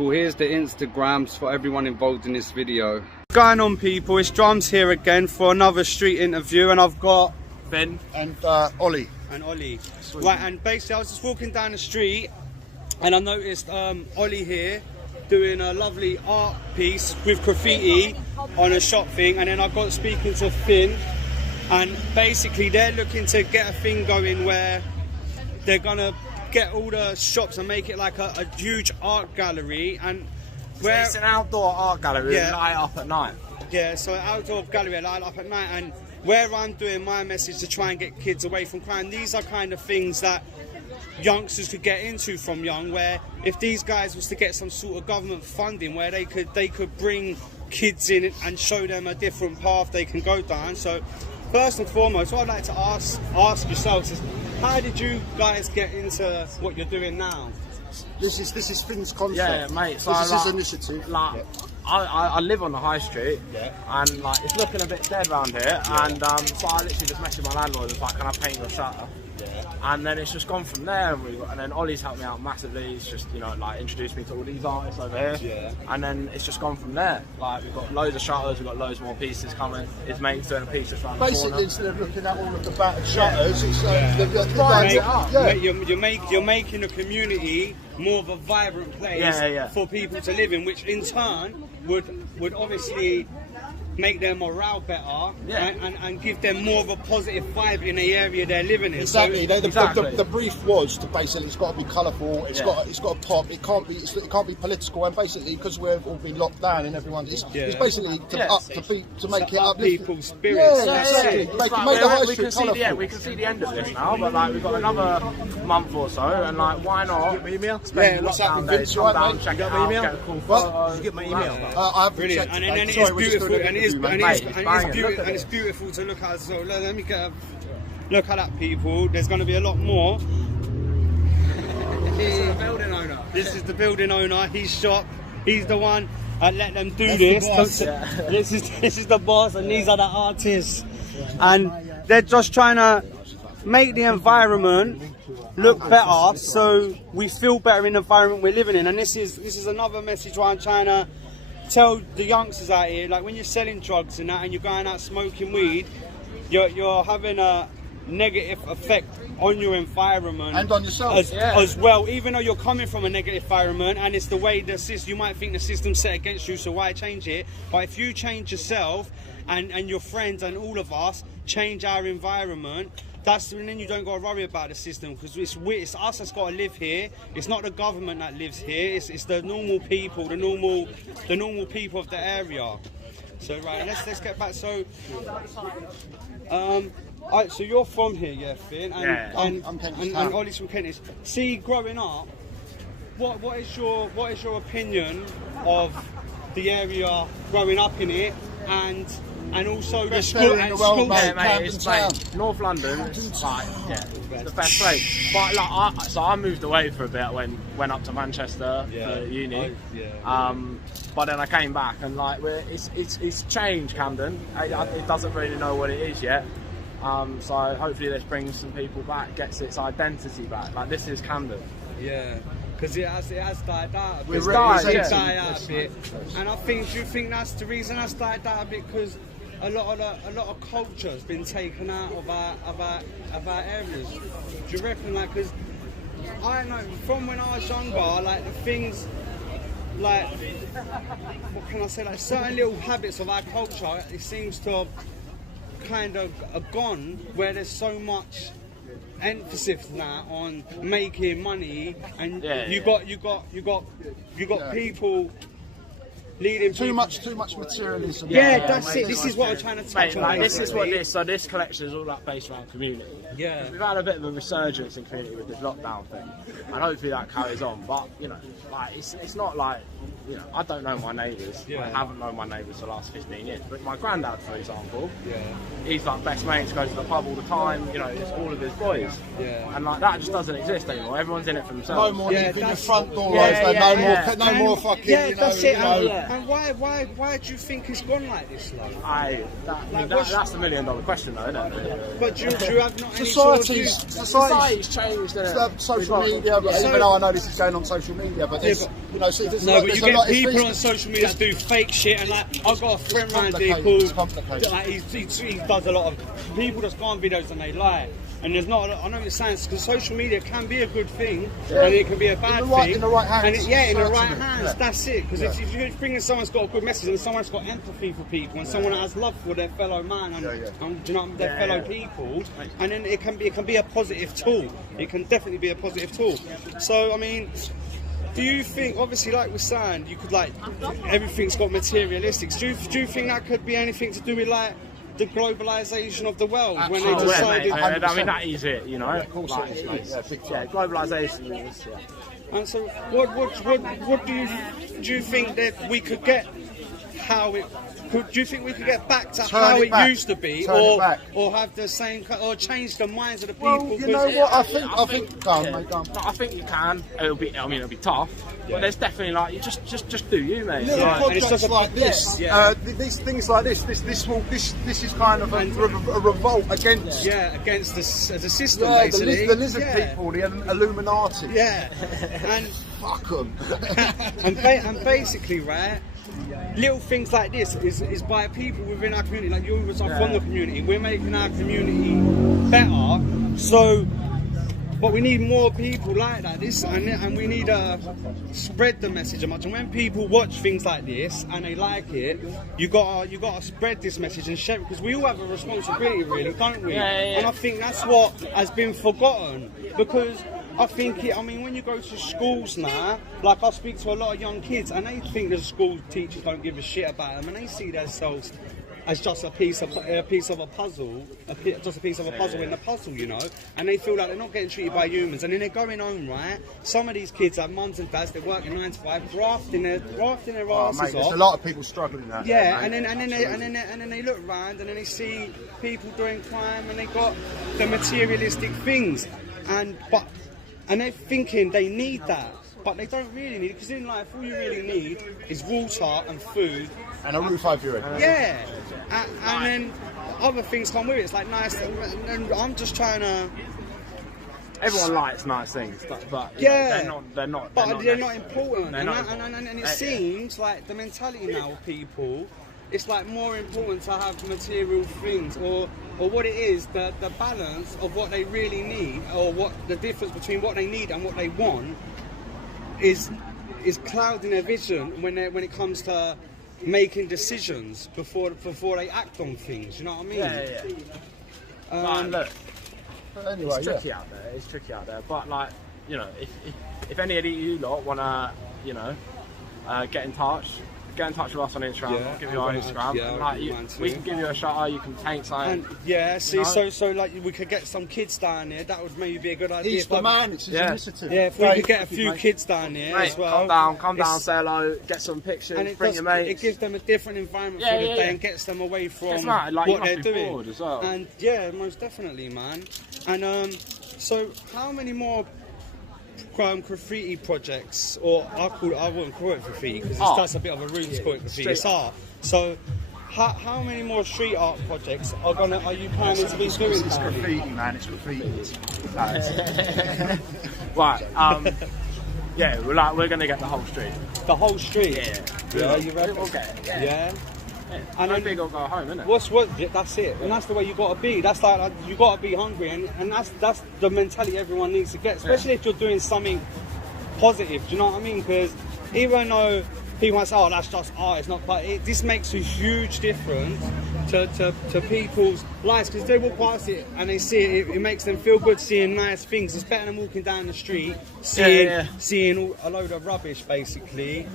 people, here's the Instagrams for everyone involved in this video. What's going on, people? It's Drums here again for another street interview, and I've got Ben and Ollie. And Ollie. Sweet. Right, and basically I was just walking down the street and I noticed Ollie here doing a lovely art piece with graffiti on a shop thing, and then I got speaking to Finn, and basically they're looking to get a thing going where they're gonna get all the shops and make it like a huge art gallery, and where it's an outdoor art gallery, yeah, light up at night. Yeah, so an outdoor gallery light up at night, and where I'm doing my message to try and get kids away from crime, these are kind of things that youngsters could get into from young, where if these guys was to get some sort of government funding where they could bring kids in and show them a different path they can go down. So first and foremost, what I'd like to ask yourselves is, how did you guys get into what you're doing now? This is Finn's concept. Yeah, mate. So this is his initiative. Like, yeah. I live on the high street, yeah, and like it's looking a bit dead around here, yeah, and so I literally just messaged my landlord and was like, can I paint your shutter? Yeah. And then it's just gone from there, and then Ollie's helped me out massively. He's just, you know, like introduced me to all these artists over here, yeah, and then it's just gone from there. Like, we've got loads of shutters, we've got loads more pieces coming. His mate's doing a piece that's around the corner. Basically, instead of looking at all of the battered shutters, it's you're making a community more of a vibrant place for people to live in, which in turn would obviously make their morale better, and give them more of a positive vibe in the area they're living in. Exactly. So, the brief was to basically, it's got to be colourful. It's got to pop. It can't be political. And basically, because we've all been locked down and everyone, it's basically to make it up people's spirits. Yeah, exactly. Make the high street colourful. We can see the end of this now, but like we've got another month or so, and like why not? Get my email. Yeah, what's happening, Vince? Right, mate. Check it out. Get a cool photo. Did you get my email? I haven't checked. And then it's beautiful. And it's beautiful to look at as well. Let me get a look at that, people. There's going to be a lot more. This is the building owner. This is the building owner. He's shop. He's the one. Let them do this. This is the boss, and these are the artists. And they're just trying to make the environment look better, so we feel better in the environment we're living in. And this is another message why I'm trying to tell the youngsters out here, like when you're selling drugs and that, and you're going out smoking weed, you're having a negative effect on your environment and on yourself as well. Even though you're coming from a negative environment, and it's the way the system, you might think the system's set against you, so why change it? But if you change yourself and your friends and all of us change our environment, and then you don't got to worry about the system, because it's us that's got to live here. It's not the government that lives here. It's the normal people, the normal people of the area. So right, let's get back. So, so you're from here, yeah, Finn, and Ollie's from Kentish. See, growing up, what is your opinion of the area growing up in it, and also the school, mate, North London, it's like, the best place. But like, I moved away for a bit, went up to Manchester for uni. But then I came back, and like, it's changed, Camden. It doesn't really know what it is yet. So hopefully this brings some people back, gets its identity back. Like, this is Camden. Yeah. Because it has died out a bit. It's died out a bit. And do you think that's the reason that's died out a bit? Because a lot of culture has been taken out of our areas. Do you reckon? Like, because I know from when I was younger, like the things, like, what can I say? Like certain little habits of our culture, it seems to have kind of gone, where there's so much emphasis now on making money, and you got people leading too much materialism. That's it. This is what I'm trying to touch on. Like, this collection is all that based around community. Yeah, we've had a bit of a resurgence in community with this lockdown thing, and hopefully that carries on. But you know, like it's not like you know, I don't know my neighbours. I haven't known my neighbours for the last 15 years. But my granddad, for example, he's like best mates, goes to the pub all the time. You know, it's all of his boys. And like that just doesn't exist anymore. Everyone's in it for themselves. No more leaving your front door open. No more fucking. Yeah, that's it. And why do you think it's gone like this? That's the $1 million question, though, isn't it? But do you have not any sort of Society's changed. Social media, but even though I know this is going on social media, but there's, you know, see, there's but you get people on it's social media that do fake shit, and like I've got a friend around here called, like, he does a lot of people just go on videos and they lie. And there's not, I know what you're saying, because social media can be a good thing, and it can be a bad thing. In the right hands. In the right hands, that's it. Because if you're bringing someone's got a good message, and someone's got empathy for people, and someone that has love for their fellow man, and do you know, their fellow people, and then it can be a positive tool. It can definitely be a positive tool. So, I mean, do you think, obviously, like we're saying, you could, like, everything's got materialistics. Do you think that could be anything to do with, like, the globalisation of the world when they decided? I mean, that is it, you know. Of course, it is. Globalisation is. And so, what do you think that we could get? How it? Do you think we could get back to how it used to be, or have the same, or change the minds of the people? Well, you know what? I think. Go on, mate. Go on. I think you can. It'll be tough. But there's definitely like you just do you, mate. Little podcasts like this, these things like this is kind of a revolt against against the system, basically. The lizard people, the Illuminati. And fuck them. and basically, right, little things like this is by people within our community, like you was from the community. We're making our community better. So. But we need more people like that. And we need to spread the message as much. And when people watch things like this and they like it, you gotta spread this message and share it, because we all have a responsibility, really, don't we? And I think that's what has been forgotten, because I think when you go to schools now, like I speak to a lot of young kids, and they think the school teachers don't give a shit about them, and they see themselves as just a piece of a puzzle, just a piece of a puzzle in the puzzle, you know, and they feel like they're not getting treated by humans, and then they're going home, right? Some of these kids have mums and dads, they're working 9 to 5, grafting their asses off. There's a lot of people struggling that. And then they look around and then they see people doing crime, and they got the materialistic things, and they're thinking they need that. But they don't really need it, because in life all you really need is water and food. And a roof over your head. And then other things come with it. It's like nice, and I'm just trying to... Everyone likes nice things, but they're not important. And it seems like the mentality now of people, it's like more important to have material things, or what it is, the balance of what they really need, or what the difference between what they need and what they want is clouding their vision when it comes to making decisions before they act on things. You know what I mean? Look, anyway, it's tricky out there. It's tricky out there. But like, you know, if any of you lot wanna, you know, get in touch with us on Instagram. I'll give you our Instagram. We can give you a shout out. You can paint something. So like we could get some kids down here. That would maybe be a good idea. He's the man. It's his initiative. Yeah, if we could get a few kids down here as well. Come down, say hello, get some pictures, and bring your mates. It gives them a different environment for the day and gets them away from what they're doing. As well. And most definitely, man. And so how many more graffiti projects, or I wouldn't call it graffiti because that's a bit of a rude to call it graffiti. It's art. So how many more street art projects are you planning to be doing? It's graffiti, man. It's graffiti. Right. We're gonna get the whole street. The whole street. Yeah. You ready? Okay. Yeah. And then big or go home, isn't it? That's it, and that's the way you got to be. That's like you got to be hungry, and that's the mentality everyone needs to get, especially if you're doing something positive. Do you know what I mean? Because even though people might say, "Oh, that's just art," it's not. But this makes a huge difference to people's lives, because they walk past it and they see it. It makes them feel good seeing nice things. It's better than walking down the street seeing a load of rubbish, basically.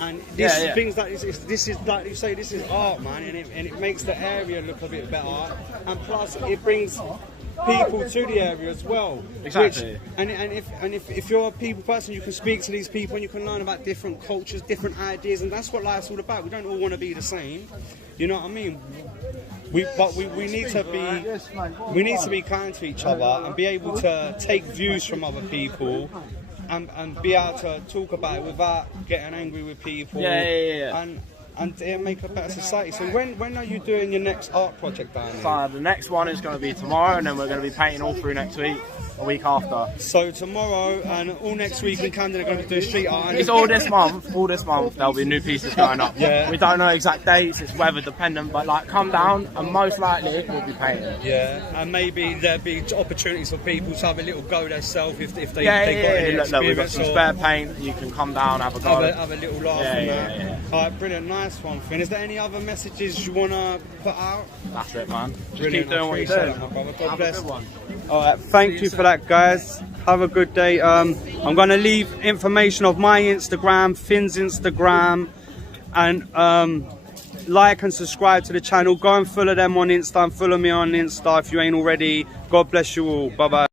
And things like this is like you say, this is art, man, and it makes the area look a bit better. And plus, it brings people to the area as well. Exactly. If you're a people person, you can speak to these people and you can learn about different cultures, different ideas, and that's what life's all about. We don't all want to be the same. You know what I mean? We need to be kind to each other and be able to take views from other people and be able to talk about it without getting angry with people. And make a better society. So when are you doing your next art project down there? So the next one is going to be tomorrow, and then we're going to be painting all through next week, a week after. So tomorrow and all next week in Camden are going to be doing street art. It's all this month. All this month there'll be new pieces going up. Yeah. We don't know exact dates. It's weather dependent, but like come down and most likely we'll be painting. Yeah. And maybe there'll be opportunities for people to have a little go themselves if they got any experience. Look, we've got some spare paint. You can come down, have a go. Have a little laugh. Yeah. All right, brilliant, nice one, Finn. Is there any other messages you want to put out? That's it, man. Just Brilliant. keep doing what you're doing. My brother. God Have bless. a good one. All right, thank you for that, guys. Have a good day. I'm going to leave information of my Instagram, Finn's Instagram, and like and subscribe to the channel. Go and follow them on Insta and follow me on Insta if you ain't already. God bless you all. Bye-bye.